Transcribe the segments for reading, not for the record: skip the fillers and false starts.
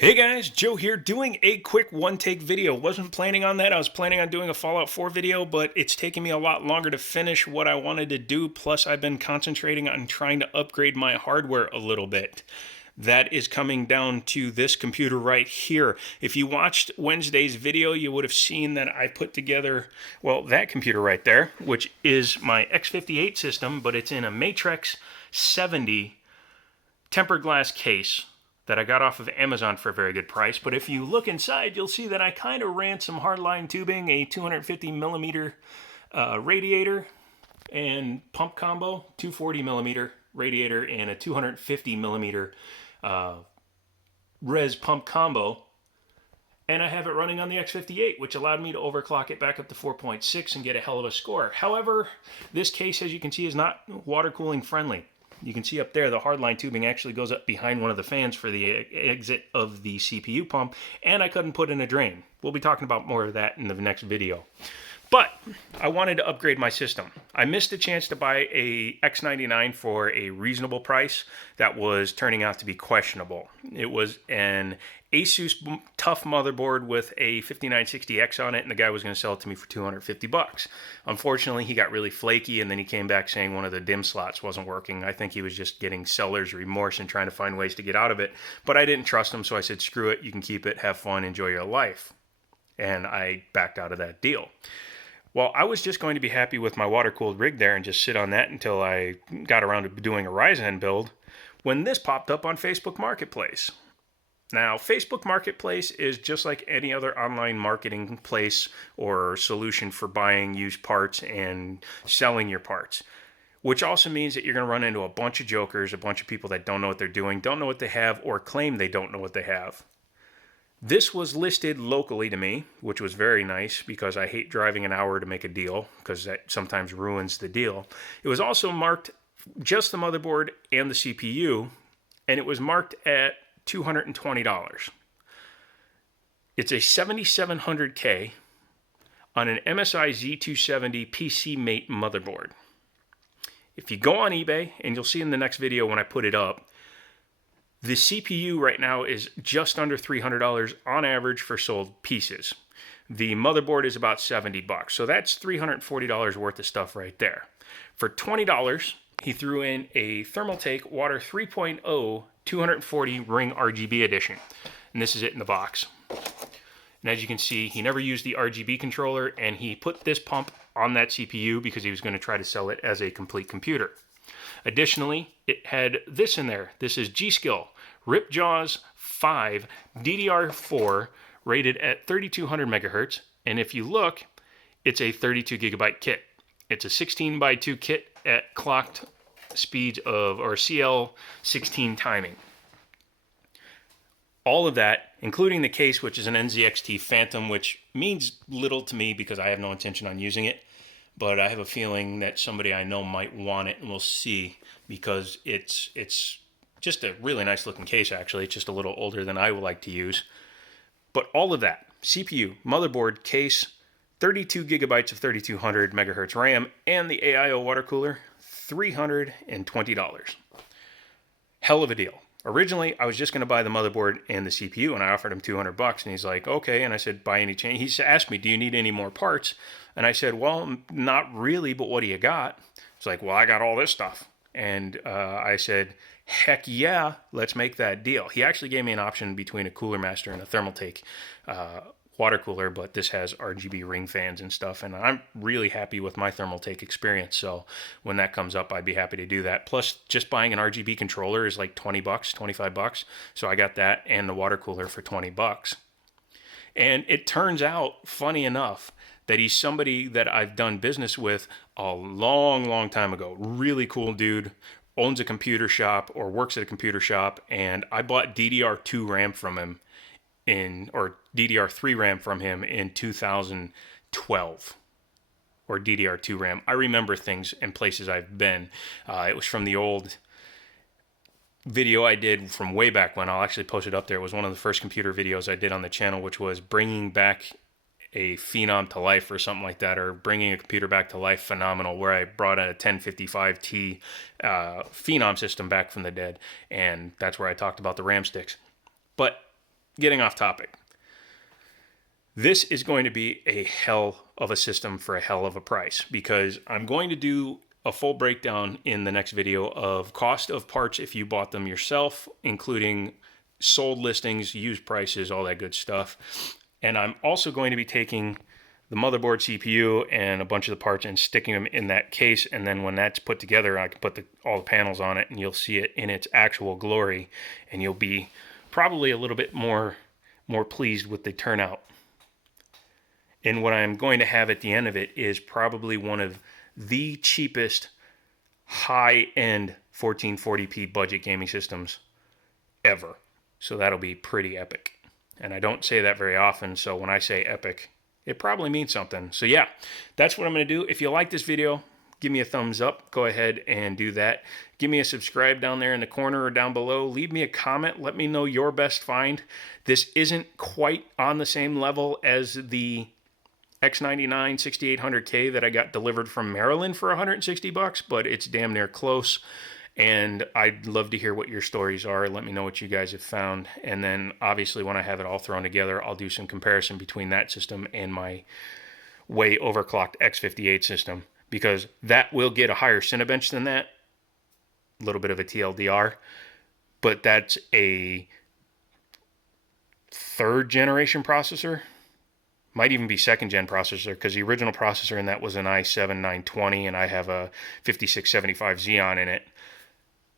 Hey guys, Joe here doing a quick one-take video. Wasn't planning on that. I was planning on doing a Fallout 4 video, but it's taking me a lot longer to finish what I wanted to do. Plus, I've been concentrating on trying to upgrade my hardware a little bit. That is coming down to this computer right here. If you watched Wednesday's video, you would have seen that I put together, well, that computer right there, which is my X58 system, but it's in a Matrix 70 tempered glass case that I got off of Amazon for a very good price. But if you look inside, you'll see that I kind of ran some hardline tubing, a 250 millimeter radiator and pump combo, 240 millimeter radiator and a 250 millimeter res pump combo. And I have it running on the X58, which allowed me to overclock it back up to 4.6 and get a hell of a score. However, this case, as you can see, is not water cooling friendly. You can see up there the hardline tubing actually goes up behind one of the fans for the exit of the CPU pump, and I couldn't put in a drain. We'll be talking about more of that in the next video. But I wanted to upgrade my system. I missed a chance to buy a X99 for a reasonable price that was turning out to be questionable. It was an Asus Tough motherboard with a 5960X on it, and the guy was going to sell it to me for 250 bucks. Unfortunately, he got really flaky, and then he came back saying one of the DIMM slots wasn't working. I think he was just getting seller's remorse and trying to find ways to get out of it. But I didn't trust him, so I said, screw it, you can keep it, have fun, enjoy your life. And I backed out of that deal. Well, I was just going to be happy with my water-cooled rig there and just sit on that until I got around to doing a Ryzen build when this popped up on Facebook Marketplace. Now, Facebook Marketplace is just like any other online marketing place or solution for buying used parts and selling your parts, which also means that you're going to run into a bunch of jokers, a bunch of people that don't know what they're doing, don't know what they have, or claim they don't know what they have. This was listed locally to me, which was very nice because I hate driving an hour to make a deal because that sometimes ruins the deal. It was also marked just the motherboard and the CPU, and it was marked at $220. It's a 7700K on an MSI Z270 PCMate motherboard. If you go on eBay, and you'll see in the next video when I put it up, the CPU right now is just under $300 on average for sold pieces. The motherboard is about 70 bucks, so that's $340 worth of stuff right there. For $20, he threw in a Thermaltake Water 3.0 240 ring RGB edition, and this is it in the box. And as you can see, he never used the RGB controller, and he put this pump on that CPU because he was going to try to sell it as a complete computer. Additionally, it had this in there. This is G.Skill Ripjaws 5 DDR4 rated at 3200 megahertz. And if you look, it's a 32 gigabyte kit. It's a 16 by 2 kit at clocked speeds of, or CL16 timing. All of that, including the case, which is an NZXT Phantom, which means little to me because I have no intention on using it. But I have a feeling that somebody I know might want it, and we'll see, because it's just a really nice looking case, actually. It's just a little older than I would like to use. But all of that, CPU, motherboard, case, 32 gigabytes of 3200 megahertz RAM, and the AIO water cooler, $320. Hell of a deal. Originally, I was just going to buy the motherboard and the CPU, and I offered him 200 bucks, and he's like, okay. And I said, buy any change. He asked me, do you need any more parts? And I said, well, not really, but what do you got? He's like, well, I got all this stuff. And I said, heck yeah, let's make that deal. He actually gave me an option between a Cooler Master and a Thermaltake water cooler, but this has RGB ring fans and stuff, and I'm really happy with my Thermaltake experience. So when that comes up, I'd be happy to do that. Plus, just buying an RGB controller is like 20 bucks, 25 bucks. So I got that and the water cooler for 20 bucks. And it turns out, funny enough, that he's somebody that I've done business with a long, long time ago. Really cool dude, owns a computer shop or works at a computer shop, and I bought DDR2 RAM from him or DDR3 RAM from him in 2012, or DDR2 RAM. I remember things and places I've been. It was from the old video I did from way back when. I'll actually post it up there. It was one of the first computer videos I did on the channel, which was bringing back a Phenom to life or something like that, or bringing a computer back to life phenomenal, where I brought a 1055T Phenom system back from the dead, and that's where I talked about the RAM sticks. But getting off topic. This is going to be a hell of a system for a hell of a price, because I'm going to do a full breakdown in the next video of cost of parts if you bought them yourself, including sold listings, used prices, all that good stuff. And I'm also going to be taking the motherboard, CPU, and a bunch of the parts and sticking them in that case. And then when that's put together, I can put all the panels on it and you'll see it in its actual glory. And you'll be probably a little bit more pleased with the turnout. And what I'm going to have at the end of it is probably one of the cheapest high-end 1440p budget gaming systems ever. So that'll be pretty epic. And I don't say that very often, so when I say epic, it probably means something. So yeah, that's what I'm going to do. If you like this video, give me a thumbs up. Go ahead and do that. Give me a subscribe down there in the corner or down below. Leave me a comment. Let me know your best find. This isn't quite on the same level as the X99 6800K that I got delivered from Maryland for $160, but it's damn near close. And I'd love to hear what your stories are. Let me know what you guys have found. And then obviously when I have it all thrown together, I'll do some comparison between that system and my way overclocked X58 system, because that will get a higher Cinebench than that. A little bit of a TLDR, but that's a 3rd generation processor. Might even be 2nd gen processor, because the original processor in that was an i7-920 and I have a 5675 Xeon in it.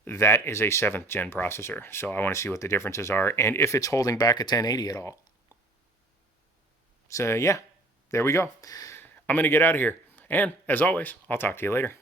That is a 7th gen processor. So I want to see what the differences are and if it's holding back a 1080 at all. So yeah, there we go. I'm going to get out of here. And as always, I'll talk to you later.